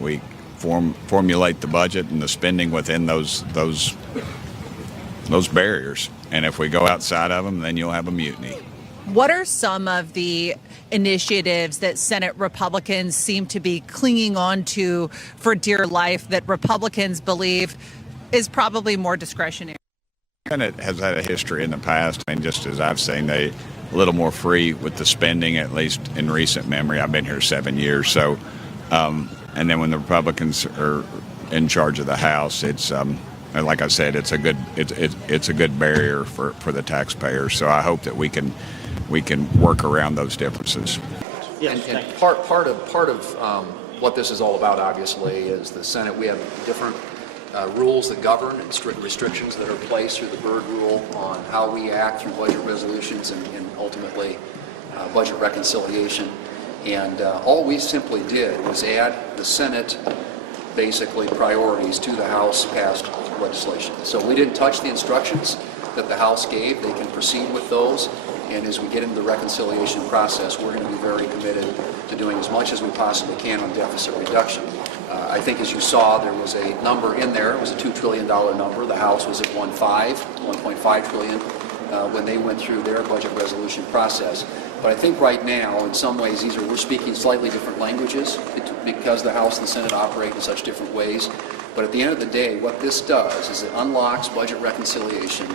we formulate the budget and the spending within those barriers. And if we go outside of them, then you'll have a mutiny. What are some of the initiatives that Senate Republicans seem to be clinging on to for dear life that Republicans believe is probably more discretionary? Senate has had a history in the past, and just as I've seen, they a little more free with the spending, at least in recent memory. I've been here 7 years, so and then when the Republicans are in charge of the House, it's like I said, it's a good barrier for the taxpayers. So I hope that we can work around those differences. Yes, and part of what this is all about, obviously, is the Senate. We have different rules that govern and strict restrictions that are placed through the Byrd Rule on how we act through budget resolutions and ultimately budget reconciliation. And all we simply did was add the Senate basically priorities to the House passed legislation. So we didn't touch the instructions that the House gave. They can proceed with those. And as we get into the reconciliation process, we're going to be very committed to doing as much as we possibly can on deficit reduction. I think as you saw, there was a number in there. It was a $2 trillion number. The House was at 1.5 trillion when they went through their budget resolution process. But I think right now, in some ways, we're speaking slightly different languages because the House and the Senate operate in such different ways. But at the end of the day, what this does is it unlocks budget reconciliation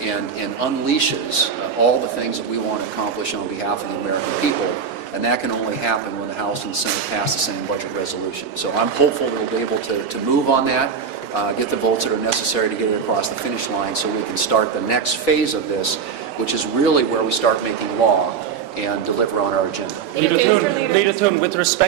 and unleashes all the things that we want to accomplish on behalf of the American people. And that can only happen when the House and the Senate pass the same budget resolution. So I'm hopeful that we'll be able to move on that, get the votes that are necessary to get it across the finish line so we can start the next phase of this, which is really where we start making law and deliver on our agenda. Leader Thune, with respect